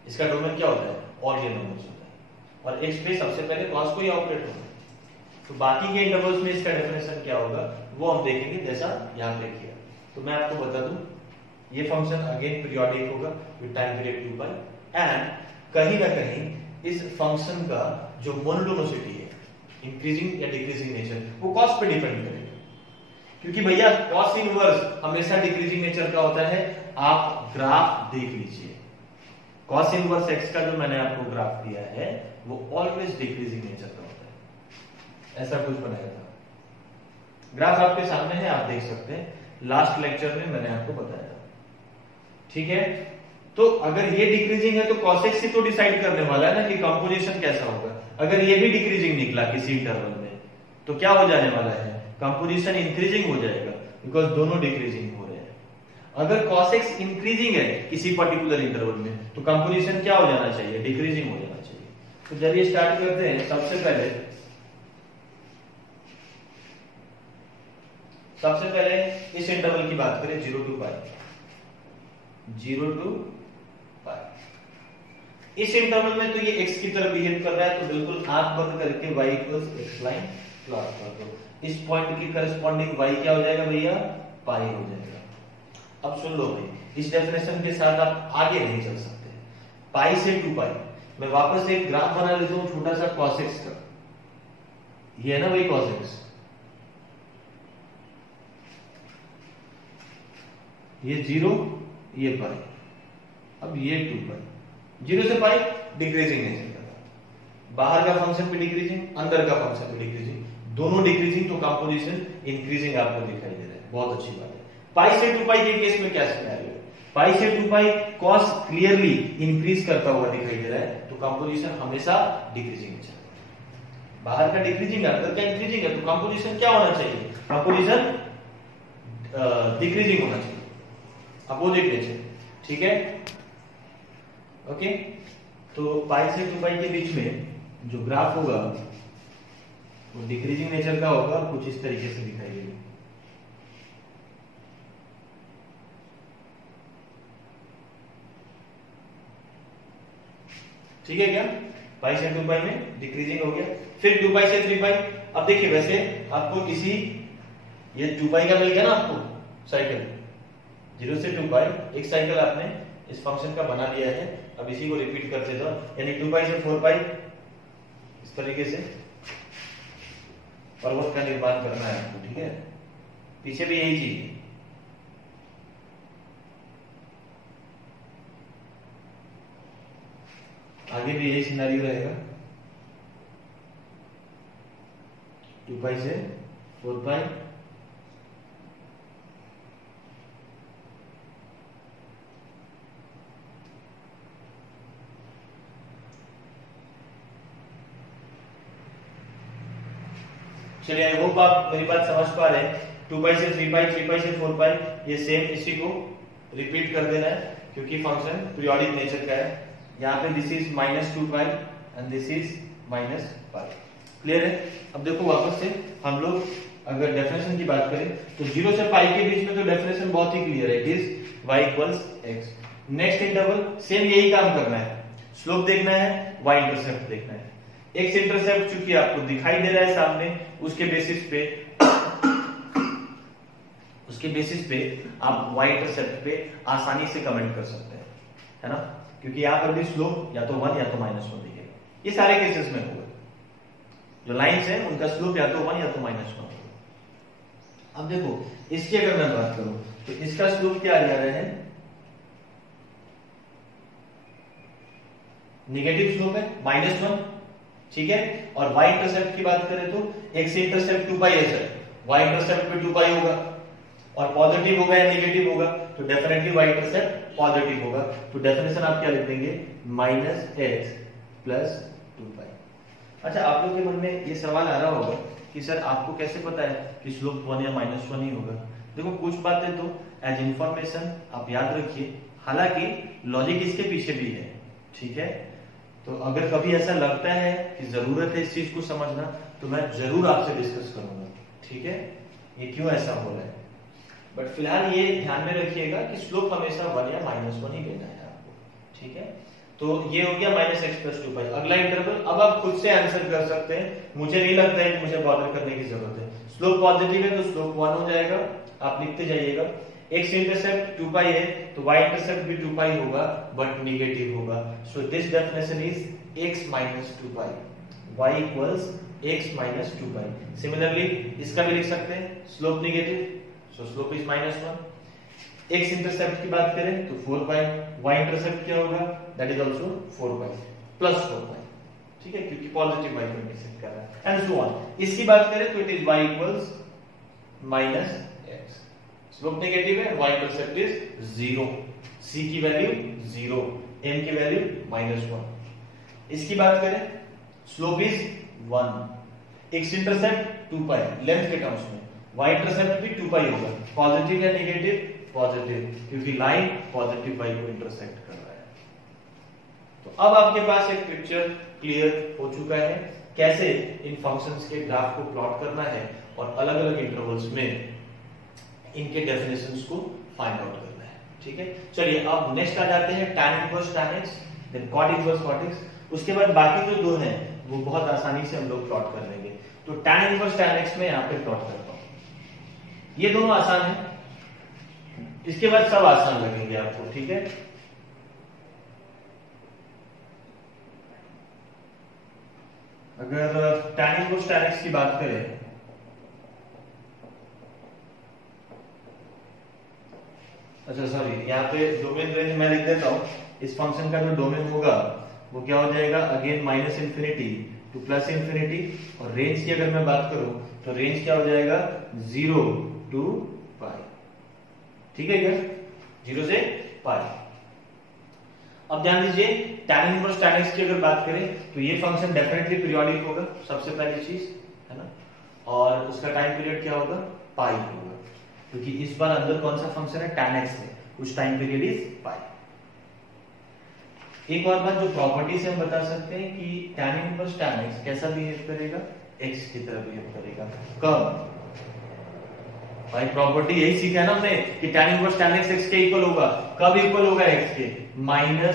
इसका डोमेन क्या होता है? ऑड रियल नंबर्स होता है, और x पे सबसे पहले cos को ही ऑपरेट होता है। तो बाकी के इंटरवल्स में इसका डेफिनेशन क्या होगा वो हम देखेंगे, जैसा यहां पे किया। तो मैं आपको बता दूं, ये फंक्शन अगेन पीरियोडिक होगा विद टाइम पीरियड 2 एंड कहीं ना कहीं इस फंक्शन का जो मोनोटोनिसिटी है, इंक्रीजिंग या डिक्रीजिंग नेचर, वो कॉस पे डिपेंड करेगा। क्योंकि भैया कॉस इनवर्स हमेशा डिक्रीजिंग नेचर का होता है। आप ग्राफ देख लीजिए, कॉस इनवर्स एक्स का जो मैंने आपको ग्राफ दिया है वो ऑलवेज डिक्रीजिंग नेचर का होता है। ऐसा कुछ बनाया था, ग्राफ आपके सामने है, आप देख सकते हैं, लास्ट लेक्चर में मैंने आपको बताया था। ठीक है, तो अगर ये डिक्रीजिंग है तो cos x ही तो डिसाइड करने वाला है ना कि कंपोजिशन कैसा होगा। अगर ये भी डिक्रीजिंग निकला किसी इंटरवल में तो क्या हो जाने वाला है? कंपोजिशन इंक्रीजिंग हो जाएगा, बिकॉज दोनों डिक्रीजिंग हो रहे हैं। अगर cos x इंक्रीजिंग है किसी पर्टिकुलर इंटरवल में तो कंपोजिशन क्या हो जाना चाहिए? डिक्रीजिंग हो जाना चाहिए। तो चलिए स्टार्ट करते हैं। सबसे पहले इस इंटरवल की बात करें, 0 to पाई। इस इंटरवल में तो ये x की तरह बिहेव कर रहा है, तो बिल्कुल आंख बंद करके y equals x line plot कर दो। इस पॉइंट की करस्पॉन्डिंग y क्या हो जाएगा भैया? पाई हो जाएगा। अब सुन लो भाई, इस डेफिनेशन के साथ आप आगे नहीं चल सकते। पाई से 2 पाई, मैं वापस एक ग्राफ बना लेता हूं छोटा सा cos x का। ये है ना भाई cos x, ये 0, ये पाई, अब ये 2 पाई। 0 से पाई डिक्रीजिंग नेचर का, बाहर का फंक्शन भी डिक्रीजिंग, अंदर का फंक्शन भी डिक्रीजिंग, दोनों डिक्रीजिंग, तो कंपोजिशन इंक्रीजिंग आपको दिखाई दे रहा है। बहुत अच्छी बात है। पाई से 2 पाई के केस में क्या सिनेरियो है? पाई से 2 पाई cos क्लियरली इंक्रीज करता हुआ दिखाई दे रहा है, तो कंपोजिशन हमेशा डिक्रीजिंग नेचर का। बाहर का डिक्रीजिंग है, अंदर का इंक्रीजिंग है, तो कंपोजिशन क्या होना चाहिए? कंपोजिशन डिक्रीजिंग होना चाहिए, अपोजिट नेचर। ठीक है, ओके। तो पाई से 2 पाई के बीच में जो ग्राफ होगा वो डिक्रीजिंग नेचर का होगा, कुछ इस तरीके से दिखाई देगा। ठीक है क्या? पाई से 2 पाई में डिक्रीजिंग हो गया, फिर 2 पाई से 3 पाई। अब देखिए, वैसे आपको किसी ये 2 पाई का मिल गया ना आपको साइकिल, 0 से 2 पाई एक साइकिल आपने इस फंक्शन का बना लिया है। अब इसी को रिपीट करते जाओ, यानी 2 पाई से 4 पाई इस तरीके से पर्वत का निर्माण करना है आपको। ठीक है, पीछे भी यही चीज है। आगे भी यही सिनेरियो रहेगा, 2 पाई से 4 पाई, चलिए आई होप आप मेरी बात समझ पा रहे हैं। 2 पाई से 3 पाई, 3 पाई से 4 पाई, ये सेम इसी को रिपीट कर देना है क्योंकि फंक्शन पीरियोडिक नेचर का है। यहाँ पे this is -2 pi and this is -pi. Clear है? अब देखो वापस से हम लोग अगर डेफिनेशन की बात करें तो 0 से पाई के बीच में तो डेफिनेशन बहुत ही क्लियर है, it is y equals x। Next interval same यही काम करना है, स्लोप देखना है, y इंटरसेप्ट देखना है। x इंटरसेप्ट चूंकि आपको दिखाई दे रहा है सामने, उसके बेसिस पे आप y इंटरसेप्ट पे आसानी से कमेंट कर सकते हैं, है ना? क्योंकि यहां पर भी स्लोप या तो 1 या तो -1 दिखेगा। ये सारे केसेस में होगा, जो लाइंस हैं उनका स्लोप या तो 1 या तो -1 होगा। अब देखो इसकी अगर मैं बात करूं तो इसका स्लोप क्या आ जा रहा है? नेगेटिव स्लोप है, -1। ठीक है, और y इंटरसेप्ट की बात करें तो x इंटरसेप्ट 2 पाई है सर, y इंटरसेप्ट पे 2 पाई होगा, और पॉजिटिव होगा या नेगेटिव होगा, तो डेफिनेटली y इंटरसेप्ट पॉजिटिव होगा। तो डेफिनेशन आप क्या लिख देंगे, -x + 2π। अच्छा, आप लोग के मन में ये सवाल आ रहा होगा कि सर आपको कैसे पता है कि स्लोप 1 या -1 ही होगा। देखो, कुछ बातें तो एज इंफॉर्मेशन आप याद रखिए, हालांकि लॉजिक इसके पीछे भी है, ठीक है। तो अगर कभी ऐसा लगता है कि जरूरत है इस चीज को समझना, तो मैं जरूर आपसे डिस्कस करूंगा, ठीक है, ये क्यों ऐसा हो रहा है। बट फिलहाल ये ध्यान में रखिएगा कि स्लोप हमेशा 1 या -1 ही लेना है आपको, ठीक है। तो ये हो गया -x + 2π। अगला इंटरवल अब आप खुद से आंसर कर सकते हैं, मुझे नहीं लगता है कि मुझे बॉदर करने की जरूरत है। स्लोप पॉजिटिव है तो स्लोप 1 हो जाएगा, आप लिखते जाइएगा। x इंटरसेप्ट 2π है तो y इंटरसेप्ट भी 2π होगा, बट नेगेटिव होगा। So this definition is x - 2π, y = x - 2π। Similarly इसका भी लिख सकते हैं, slope negative, so slope is -1। x intercept की बात करें तो 4π, y इंटरसेप्ट क्या होगा, दैट इज आल्सो 4π + 4π, ठीक है, क्योंकि पॉजिटिव y को इंटरसेप्ट कर रहा है, एंड सो ऑन। इसकी बात करें तो it is y = -x। Slope negative है, y इंटरसेप्ट इज 0, c की वैल्यू 0, m की वैल्यू -1। इसकी बात करें, slope is 1, x intercept 2π length के टर्म्स में, y इंटरसेप्ट भी 2π होगा, पॉजिटिव या नेगेटिव, पॉजिटिव, क्योंकि लाइन पॉजिटिव y को इंटरसेक्ट कर रहा है। तो अब आपके पास एक पिक्चर क्लियर हो चुका है कैसे इन फंक्शंस के ग्राफ को प्लॉट करना है और अलग-अलग इंटरवल्स में इनके डेफिनेशंस को फाइंड आउट करना है, ठीक है। चलिए अब नेक्स्ट आ जाते हैं tan inverse tan x, then cot inverse cot x। उसके बाद बाकी जो दो हैं वो बहुत आसानी से हम लोग प्लॉट कर लेंगे। तो tan इनवर्स tan x में यहाँ पे प्लॉट करता हूं, ये दोनों आसान है, इसके बाद सब आसान लगेंगे आपको, ठीक है। अगर tan इनवर्स tan x की बात करें, अच्छा सॉरी, यहाँ पे डोमेन रेंज मैं लिख देता हूँ। इस फंक्शन का जो डोमेन होगा वो क्या हो जाएगा, अगेन -∞ to +∞, और रेंज की अगर मैं बात करूं तो रेंज क्या हो जाएगा, 0 to π, ठीक है क्या, 0 से π। अब ध्यान दीजिए, tan इनवर्स tan x की अगर बात करें तो ये फंक्शन डेफिनेटली पीरियोडिक होगा, सबसे पहली चीज है ना, और उसका टाइम पीरियड क्या होगा, पाई होगा, क्योंकि इस बार अंदर कौन सा फंक्शन है, tan x है, उस टाइम पीरियड इज पाई। एक और बात जो प्रॉपर्टी से हम बता सकते हैं कि tan इनवर्स tan x कैसा बिहेव करेगा, x की तरह बिहेव करेगा। कब, भाई प्रॉपर्टी यही सीखा है ना हमने कि tan inverse tan x x के इक्वल होगा। कब इक्वल होगा x के, -π/2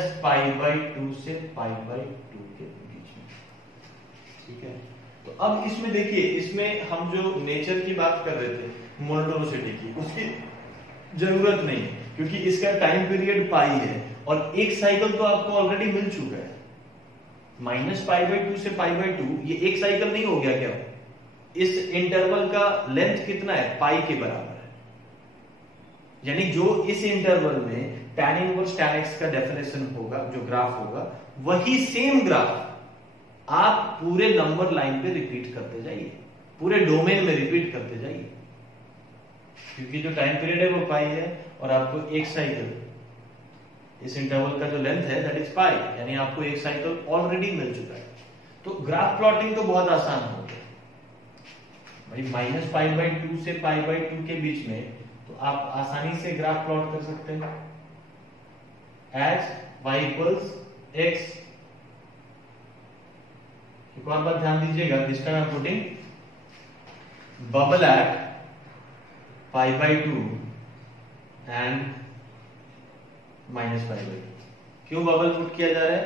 से π/2 के बीच में, ठीक है। तो अब इसमें देखिए, इसमें हम जो नेचर की बात कर रहे थे मोनोटोनिसिटी की, उसकी जरूरत नहीं है क्योंकि इसका टाइम पीरियड पाई है और एक साइकिल तो आपको ऑलरेडी मिल चुका है। -π/2 से π/2 ये एक साइकिल नहीं हो गया क्या, इस इंटरवल का लेंथ कितना है, पाई के बराबर है, यानी जो इस इंटरवल में tan इनवर्स tan x का डेफिनेशन होगा, जो ग्राफ होगा, वही सेम ग्राफ आप पूरे नंबर लाइन पे रिपीट करते जाइए, पूरे डोमेन में रिपीट करते जाइए, क्योंकि जो टाइम पीरियड है वो पाई है और आपको एक साइकिल, इस इंटरवल का जो लेंथ है दैट इज पाई, यानी आपको एक साइकिल ऑलरेडी मिल चुका है। तो ग्राफ प्लॉटिंग तो बहुत आसान हो गया भाई, -π/2 से π/2 के बीच में, तो आप आसानी से ग्राफ प्लॉट कर सकते हैं एज y = x। एक और बात ध्यान दीजिएगा, this time I am putting bubble at π/2 and -π/2। क्यों बबल पुट किया जा रहा है,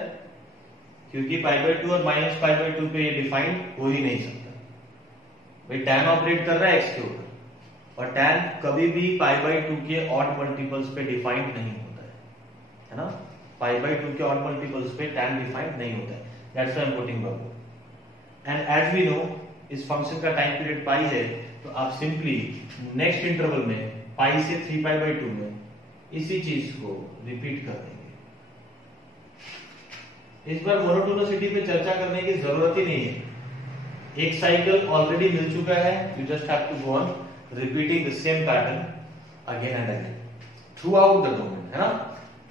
क्योंकि π/2 और -π/2 पे ये डिफाइंड हो ही नहीं सकता भाई, tan ऑपरेट कर रहा है x के ऊपर, और tan कभी भी π/2 के ऑड मल्टीपल्स पे डिफाइंड नहीं होता है ना, π/2 के ऑड मल्टीपल्स पे tan डिफाइंड नहीं होता है, that's why I am putting bubble. And as we know इस फंक्शन का टाइम पीरियड पाई है, तो आप सिंपली नेक्स्ट इंटरवल में पाई से 3π/2 में इसी चीज को रिपीट कर देंगे। इस बार मोनोटोनिसिटी पे चर्चा करने की जरूरत ही नहीं है, एक साइकिल ऑलरेडी मिल चुका है, you just have to go on repeating the same pattern. Again and again throughout the domain, है ना।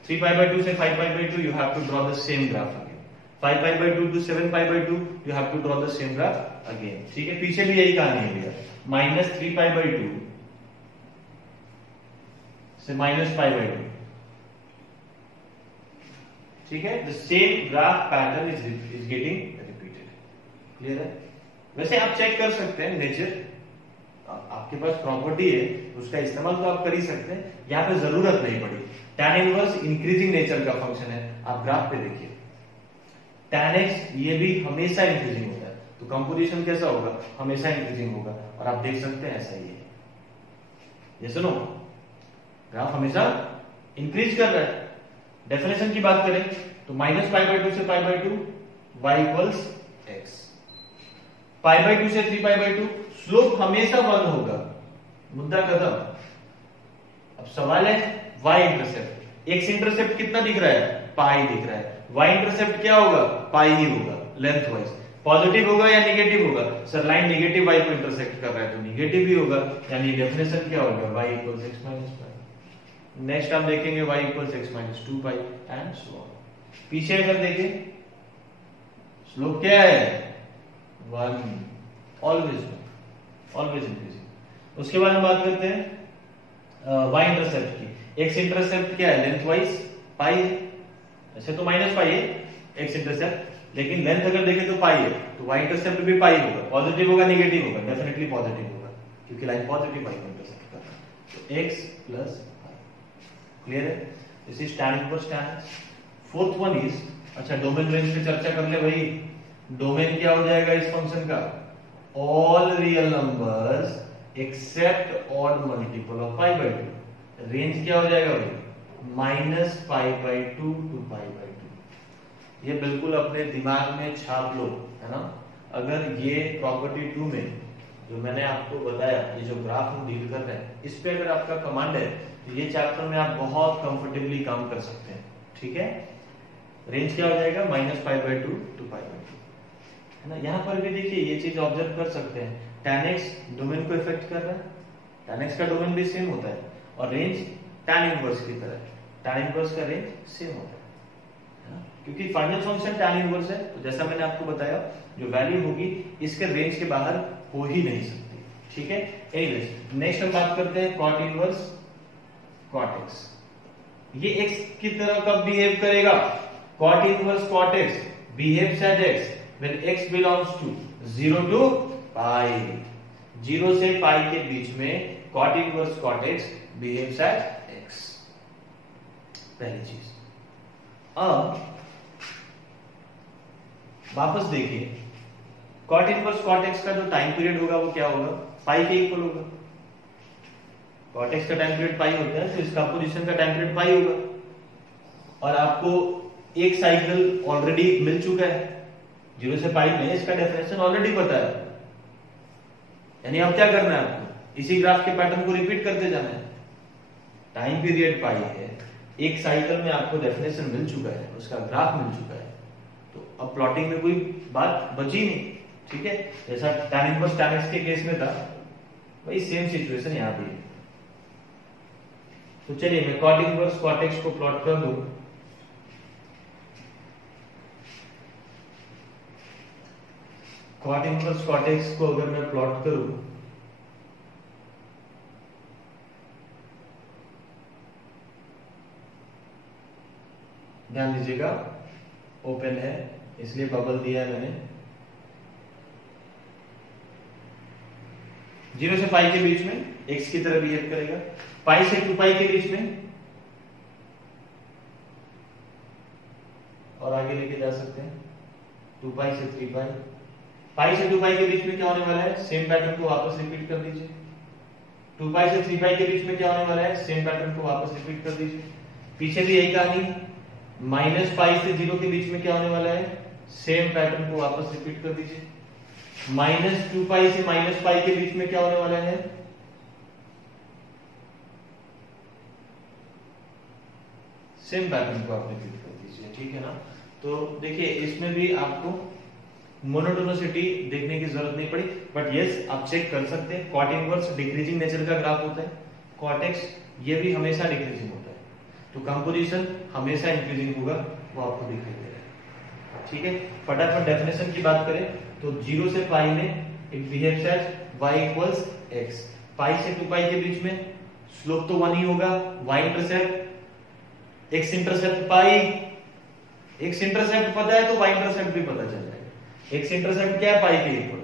3 पाई बाय 2 से 5 pi by 2 you have to draw the same graph again, 5 pi by 2 to 7 pi by 2 you have to draw the same graph again, ठीक है। पीछे भी यही कहानी है भैया, माइनस 3 पाई बाय 2 से माइनस पाई बाय 2, ठीक है। The same graph pattern is getting repeated, clear है। वैसे आप चेक कर सकते हैं नेचर, आपके पास प्रॉपर्टी है उसका इस्तेमाल तो आप कर ही सकते हैं, यहाँ पे जरूरत नहीं पड़ी। tan इनवर्स इंक्रीजिंग नेचर का फंक्शन है, आप ग्राफ पे देखिए tan x ये भी हमेशा इंक्रीजिंग होता है, तो कंपोजिशन कैसा होगा, हमेशा इंक्रीजिंग होगा, और आप देख सकते हैं ऐसा ही है, ये सुनो ग्राफ हमेशा इंक्रीज कर रहा है। डेफिनेशन की बात करें तो माइनस पाई बाय 2 से पाई by 2 y equals x, pi by 2 से 3 पाई बाय 2 स्लोप हमेशा 1 होगा, मुद्दा खत्म। अब सवाल है y इंटरसेप्ट, x इंटरसेप्ट कितना दिख रहा है, पाई दिख रहा है, y इंटरसेप्ट क्या होगा, पाई ही होगा, लेंथ वाइज पॉजिटिव होगा या नेगेटिव होगा, सर लाइन नेगेटिव y को इंटरसेक्ट कर रहा है तो नेगेटिव ही होगा, यानी डेफिनेशन क्या होगा, y equals x minus pi. Next हम देखेंगे y equals x minus 2 pi and so on. पीछे अगर देखें स्लोप क्या है, 1, ऑलवेज इंक्रीजिंग। उसके बाद हम बात करते हैं y इंटरसेप्ट की, x इंटरसेप्ट क्या है, लेंथ वाइज पाई है, ऐसे तो माइनस पाई है x इंटरसेप्ट, लेकिन लेंथ अगर देखें तो पाई है, तो y इंटरसेप्ट भी पाई होगा, पॉजिटिव होगा नेगेटिव होगा, डेफिनेटली पॉजिटिव होगा क्योंकि लाइन पॉजिटिव पाई को इंटरसेक्ट कर रहा है, तो x प्लस पाई, क्लियर है। This is tan inverse tan x। Fourth one is, अच्छा डोमेन रेंज पे चर्चा कर ले भाई, डोमेन क्या हो जाएगा इस फंक्शन का, all real numbers except odd multiple of pi by 2। Range क्या हो जाएगा भाई, minus pi by 2 to pi by 2। ये बिल्कुल अपने दिमाग में छाप लो, है ना। अगर ये प्रॉपर्टी 2 में जो मैंने आपको बताया, ये जो ग्राफ हम डील कर रहे हैं, इस पे अगर आपका कमांड है तो ये चैप्टर में आप बहुत कंफर्टेबली काम कर सकते हैं, ठीक है। रेंज क्या हो जाएगा, minus pi by 2 to pi by 2, है ना। यहाँ पर भी देखिए ये चीज ऑब्जर्व कर सकते हैं, tan x डोमेन को इफेक्ट कर रहा है, tan x का डोमेन भी सेम होता है, और रेंज tan इनवर्स की तरह है, tan इनवर्स का रेंज सेम होता है ना, क्योंकि फाइनल फंक्शन tan इनवर्स है, तो जैसा मैंने आपको बताया जो वैल्यू होगी इसके रेंज के बाहर हो ही नहीं सकती, ठीक है। एनीवेज नेक्स्ट हम बात करते हैं cot इनवर्स cot x। ये x की तरह कब बिहेव करेगा, cot inverse cot x behaves as x when x belongs to 0 to pi, 0 से पाई के बीच में cot inverse cot x behaves as x, पहली चीज। अब वापस देखिए cot इनवर्स cot x का जो टाइम पीरियड होगा वो क्या होगा, पाई के इक्वल होगा। cot x का टाइम पीरियड पाई होता है तो इसका पोजीशन का टाइम पीरियड पाई होगा, और आपको एक साइकिल ऑलरेडी मिल चुका है 0 से पाई में, इसका डेफिनेशन ऑलरेडी पता है, यानी अब क्या करना है आपको, इसी ग्राफ के पैटर्न को रिपीट करते जाना है। टाइम पीरियड पाई है, एक साइकिल में आपको डेफिनेशन मिल चुका है, उसका ग्राफ मिल चुका है, तो अब प्लॉटिंग में कोई बात बची नहीं, ठीक है। जैसा tan इनवर्स tan x के केस में था वही सेम सिचुएशन यहां भी है। तो चलिए मैं cot इनवर्स cot x को प्लॉट कर दूं। cot इनवर्स cot x को अगर मैं प्लॉट करूं, ध्यान दीजिएगा ओपन है इसलिए बबल दिया है मैंने, 0 से पाई के बीच में x की तरह बिहेव करेगा, पाई से 2 पाई के बीच में, और आगे लेके जा सकते हैं 2 पाई से 3 पाई, पाई से 2 पाई के बीच में क्या होने वाला है, सेम पैटर्न को वापस रिपीट कर दीजिए। 2 पाई से 3 पाई के बीच में क्या होने वाला है, सेम पैटर्न को वापस रिपीट कर दीजिए। पीछे भी यही कहानी, माइनस पाई से 0 के बीच में क्या होने वाला है, सेम पैटर्न को वापस रिपीट कर दीजिए। माइनस 2 पाई से माइनस पाई के बीच में क्या होने वाला है, सेम पैटर्न को आप रिपीट कर दीजिए, ठीक है ना। तो देखिए इसमें भी आपको मोनोटोनिसिटी देखने की जरूरत नहीं पड़ी, बट यस आप चेक कर सकते हैं, cot इनवर्स डिक्रीजिंग नेचर का ग्राफ होता है, cot x ये भी हमेशा डिक्रीजिंग होता है, तो कंपोजिशन हमेशा इंक्रीजिंग होगा, वो आपको दिखाई दे रहा है। ठीक है, फटाफट डेफिनेशन की बात करें तो 0 से पाई में it behaves as y equals x, pi से 2 पाई के बीच में स्लोप तो 1 ही होगा, y इंटरसेप्ट x इंटरसेप्ट पाई, x इंटरसेप्ट पता है तो y इंटरसेप्ट भी पता चल जाएगा। x इंटरसेप्ट क्या है, पाई के इक्वल।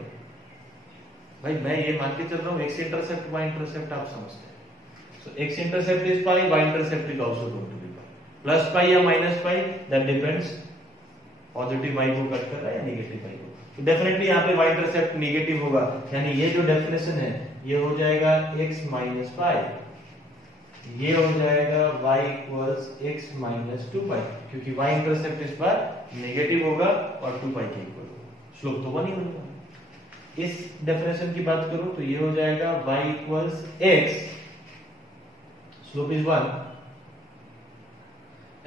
भाई मैं ये मान के चल रहा हूँ x इंटरसेप्ट y इंटरसेप्ट आप समझते हैं, so x intercept is pi, y intercept is also going to be pi, plus pi या minus pi that depends positive y को कट कर रहा है या नेगेटिव y को। तो डेफिनेटली यहाँ पे y इंटरसेप्ट नेगेटिव होगा, यानी ये जो डेफिनेशन है ये हो जाएगा x माइनस पाई, ये हो जाएगा y इक्वल्स x माइनस 2 पाई, क्योंकि y इंटरसेप्ट इस बार नेगेटिव होगा और 2 पाई के इक्वल होगा, स्लोप तो 1 ही होगा। इस डेफिनेशन की बात करूं तो ये हो जाएगा y equals x, slope is 1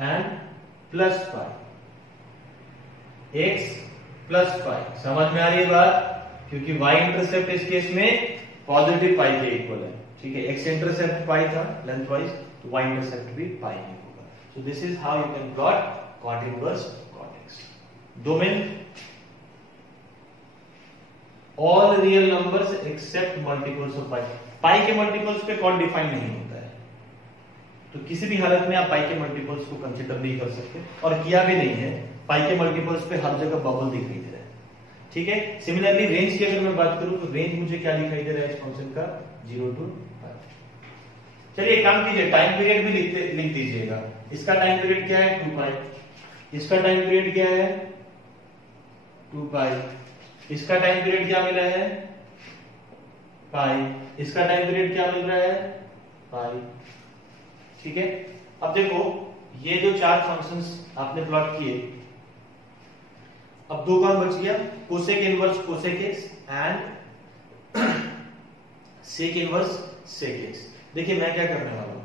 and plus pi, x plus pi. समझ में आ रही है बात, क्योंकि y इंटरसेप्ट इस केस में पॉजिटिव पाई के इक्वल है। ठीक है, x इंटरसेप्ट पाई था लेंथ वाइज, तो y इंटरसेप्ट भी पाई ही होगा। So this is how you can plot cot inverse cot x। Domain all real numbers except multiples of pi, pi के मल्टीपल्स पे cot डिफाइन नहीं होता है, तो किसी भी हालत में आप पाई के मल्टीपल्स को कंसीडर नहीं कर सकते, और किया भी नहीं है। पाई के मल्टीपल्स पे हर जगह बबल दिखाई दे रहा है। ठीक है, सिमिलरली रेंज की अगर मैं बात करूं तो रेंज मुझे क्या दिखाई दे रहा है इस फंक्शन का, 0 to 5। चलिए काम कीजिए, टाइम पीरियड भी लिख दीजिएगा। इसका टाइम पीरियड क्या है, 2 पाई, इसका टाइम पीरियड क्या है, 2 पाई, इसका टाइम पीरियड क्या मिला है, पाई, इसका टाइम पीरियड क्या मिल रहा है, पाई। ठीक है, अब देखो ये जो 4 फंक्शंस आपने प्लॉट किए, अब 2 कौन बच गया, cosec inverse cosec x and sec inverse sec x. देखिए मैं क्या करने वाला हूं,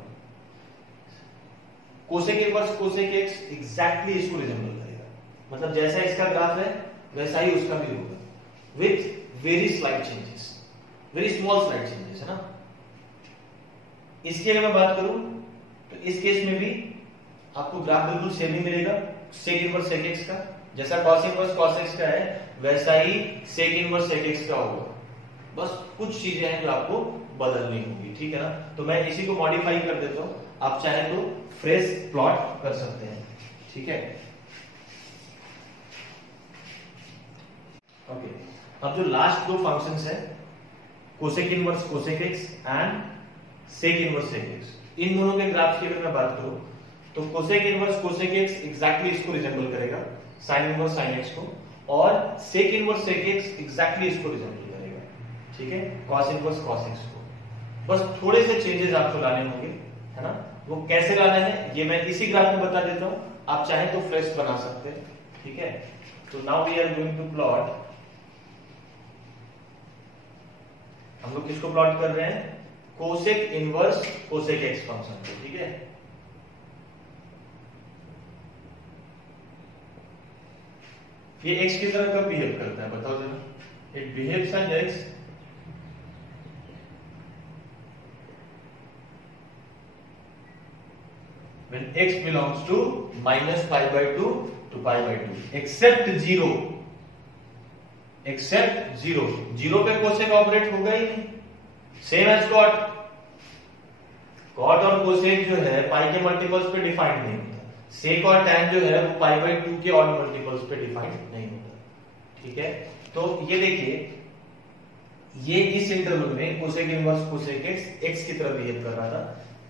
cosec inverse cosec x exactly इसको रिजेंबल करेगा, मतलब जैसा इसका ग्राफ है वैसा ही उसका भी होगा, with very slight changes, very small slight changes, है ना। इसकी अगर मैं बात करूं तो इस केस में भी आपको ग्राफ बिल्कुल सेम ही मिलेगा, सेक इनवर्स सेक एक्स का, जैसा cos इनवर्स cos x का है वैसा ही सेक इनवर्स सेक x का होगा, बस कुछ चीजें हैं जो आपको बदलनी होगी। ठीक है ना, तो मैं इसी को मॉडिफाई कर देता हूं, आप चाहे तो फ्रेश प्लॉट कर सकते हैं। ठीक है, ओके, अब जो लास्ट 2 फंक्शंस है, cosec inverse cosec x and sec inverse sec x, इन दोनों के ग्राफ की अगर मैं बात करूं तो cosec inverse cosec x exactly इसको रिजेंबल करेगा, साइन इनवर्स साइन x को, और sec inverse sec x exactly इसको रिजेंबल करेगा। ठीक है, cos इनवर्स cos x को, बस थोड़े से चेंजेस आपको लाने होंगे, है ना। वो कैसे लाना है ये मैं इसी ग्राफ में बता देता हूं, आप चाहे तो फ्रेश बना सकते हैं। ठीक है, तो now we are going to plot, हम लोग किसको प्लॉट कर रहे हैं, cosec inverse cosec x function को। ठीक है, ये x की तरह कब बिहेव करता है बताओ जरा, it behaves as x when x belongs to minus pi by 2 to pi by 2 except 0, except 0, 0 पे कोसेक ऑपरेट होगा ही नहीं, सेम एज cot, cot और कोसेक जो है पाई के मल्टीपल्स पे डिफाइंड नहीं होता, सेक और tan जो है वो पाई बाय 2 के ऑड मल्टीपल्स पे डिफाइंड नहीं होता। ठीक है, तो ये देखिए ये इस इंटरवल में कोसेक इनवर्स कोसेक x की तरह बिहेव कर रहा था,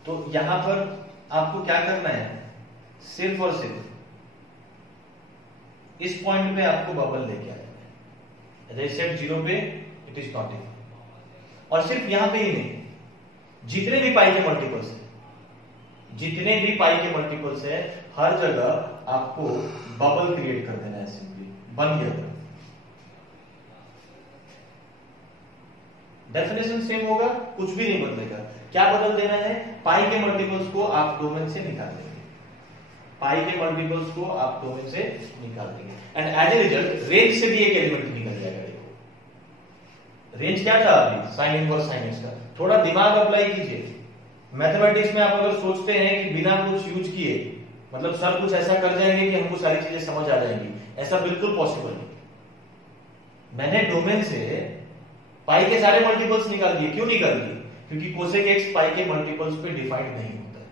तो यहां पर आपको क्या करना है, सिर्फ और सिर्फ इस पॉइंट पे आपको बबल लेके आना है, एज आई सेड 0 पे इट इज नॉट इफ, और सिर्फ यहां पे ही नहीं, जितने भी पाई के मल्टीपल्स है, जितने भी पाई के मल्टीपल्स है हर जगह आपको बबल क्रिएट कर देना है, सिंपली बन गया। डेफिनेशन सेम होगा, कुछ भी नहीं बदलेगा। क्या बदल देना है, पाई के मल्टीपल्स को आप डोमेन से निकाल देंगे, पाई के मल्टीपल्स को आप डोमेन से निकाल देंगे, and as a result range से भी एक एलिमेंट निकल जाएगा। देखो रेंज क्या था अभी, साइन इनवर्स साइन एक्स का, थोड़ा दिमाग अप्लाई कीजिए, मैथमेटिक्स में आप अगर सोचते हैं कि बिना कुछ यूज किए मतलब सर कुछ ऐसा कर जाएंगे कि हमको सारी चीजें समझ आ जाएंगी, ऐसा बिल्कुल पॉसिबल नहीं। मैंने डोमेन से पाई के सारे मल्टीपल्स निकाल दिए। क्यों निकाल दिए? क्योंकि कोसेक एक्स पाई के मल्टीपल्स पे डिफाइंड नहीं होता है।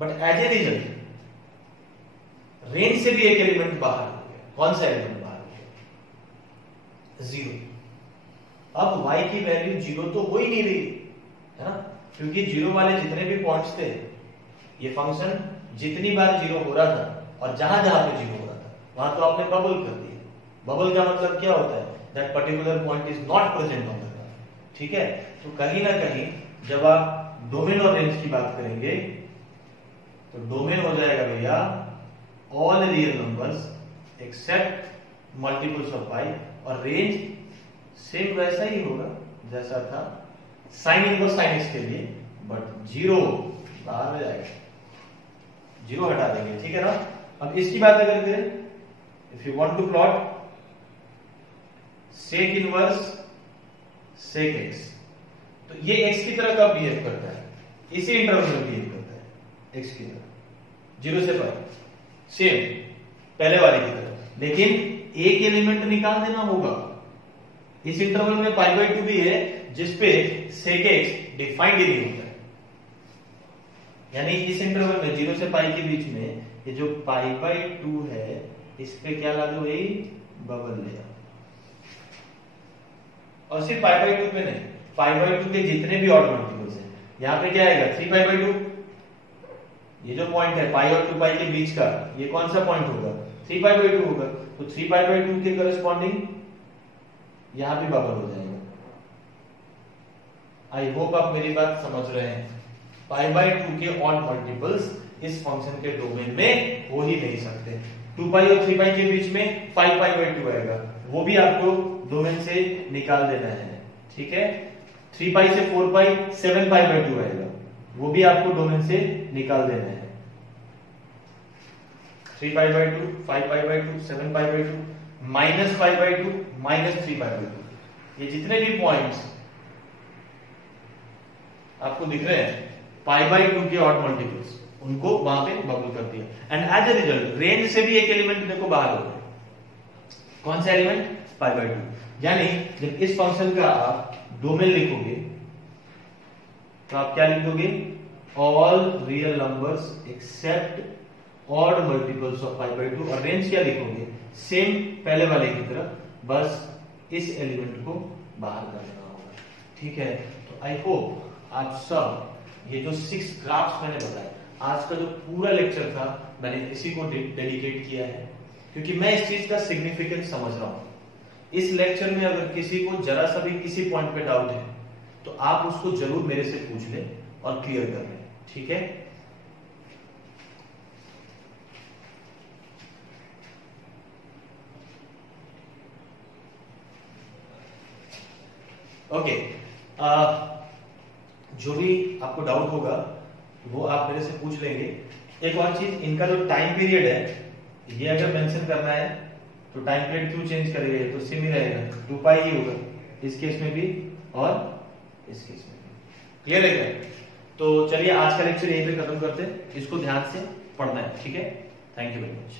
But as a result range से भी एक एलिमेंट बाहर हो गया। कौन सा एलिमेंट बाहर हो गया? 0। अब y की वैल्यू 0 तो हो ही नहीं रही है ना, क्योंकि 0 वाले जितने भी पॉइंट्स थे ये फंक्शन जितनी बार 0 हो रहा था और जहां जहां पे 0 हो रहा था वहां तो आपने बबल कर दिया। बबल का मतलब क्या होता है? That particular point is not present on the graph. ठीक है, तो कहीं ना कहीं जब आप डोमेन और रेंज की बात करेंगे तो डोमेन हो जाएगा भैया all real numbers except multiples of pi, और रेंज सेम वैसा ही होगा जैसा था साइन इनवर्स साइन एक्स के लिए, बट 0 बाहर हो जाएगा, 0 हटा देंगे। ठीक है ना। अब इसकी बात अगर करें, if you want to plot sec inverse sec x, तो ये एक्स की तरह कब बिहेव करता है? इसी इंटरवल में बिहेव करता है एक्स की तरह, 0 से पाई सेम पहले वाले की तरह, लेकिन एक एलिमेंट निकाल देना होगा। इस इंटरवल में π/2 भी है जिसपे sec x डिफाइंड ही नहीं होता है, यानी इस इंटरवल में 0 से पाई के बीच में ये जो π/2 है इस पे क्या लागू हुई? Bubble layer. और सिर्फ π/2 पे नहीं, π/2 के जितने भी ऑड मल्टीपल्स हैं यहां पे क्या आएगा? 3π/2। ये जो पॉइंट है पाई और 2 पाई के बीच का, ये कौन सा पॉइंट होगा? 3π/2 होगा। तो 3π/2 के करस्पॉन्डिंग यहां भी बबल हो जाएगा। आई होप आप मेरी बात समझ रहे हैं। π/2 के ऑड मल्टीपल्स इस फंक्शन के डोमेन में हो ही नहीं सकते। 2 पाई और 3 पाई के बीच में 5π/2 आएगा, वो भी आपको डोमेन से निकाल देना है। ठीक है। 3 पाई से 4 पाई 7π/2 आएगा, वो भी आपको डोमेन से निकाल देना है। 3π/2, 5π/2, 7π/2, -π/2, -3π/2, ये जितने भी पॉइंट्स आपको दिख रहे हैं π/2 के ऑड मल्टीपल्स, उनको वहां पे बबल कर दिया। And as a result range से भी एक एलिमेंट देखो बाहर हो गया। कौन सा एलिमेंट? π/2। यानी जब इस फंक्शन का आप डोमेन लिखोगे तो आप क्या लिखोगे? All real numbers except odd multiples of π/2, और रेंज क्या लिखोगे? सेम पहले वाले की तरह, बस इस एलिमेंट को बाहर कर देना होगा। ठीक है। तो आई होप आप सब ये जो 6 ग्राफ्स मैंने बताए, आज का जो पूरा लेक्चर था मैंने इसी को डेडिकेट किया है, क्योंकि मैं इस चीज का सिग्निफिकेंस समझ रहा हूं। इस लेक्चर में अगर किसी को जरा सा भी किसी पॉइंट पे डाउट है तो आप उसको जरूर मेरे से पूछ लें और क्लियर कर लें। ठीक है। ओके। जो भी आपको डाउट होगा वो आप मेरे से पूछ लेंगे। एक और चीज, इनका जो टाइम पीरियड है ये अगर मेंशन करना है तो टाइम पीरियड क्यों चेंज करेंगे? तो सेम ही रहेगा, 2 पाई ही होगा इस केस में भी और इस केस में भी। क्लियर है क्या? तो चलिए आज का लेक्चर यहीं पे खत्म करते हैं। इसको ध्यान से पढ़ना है। ठीक है। Thank you very much.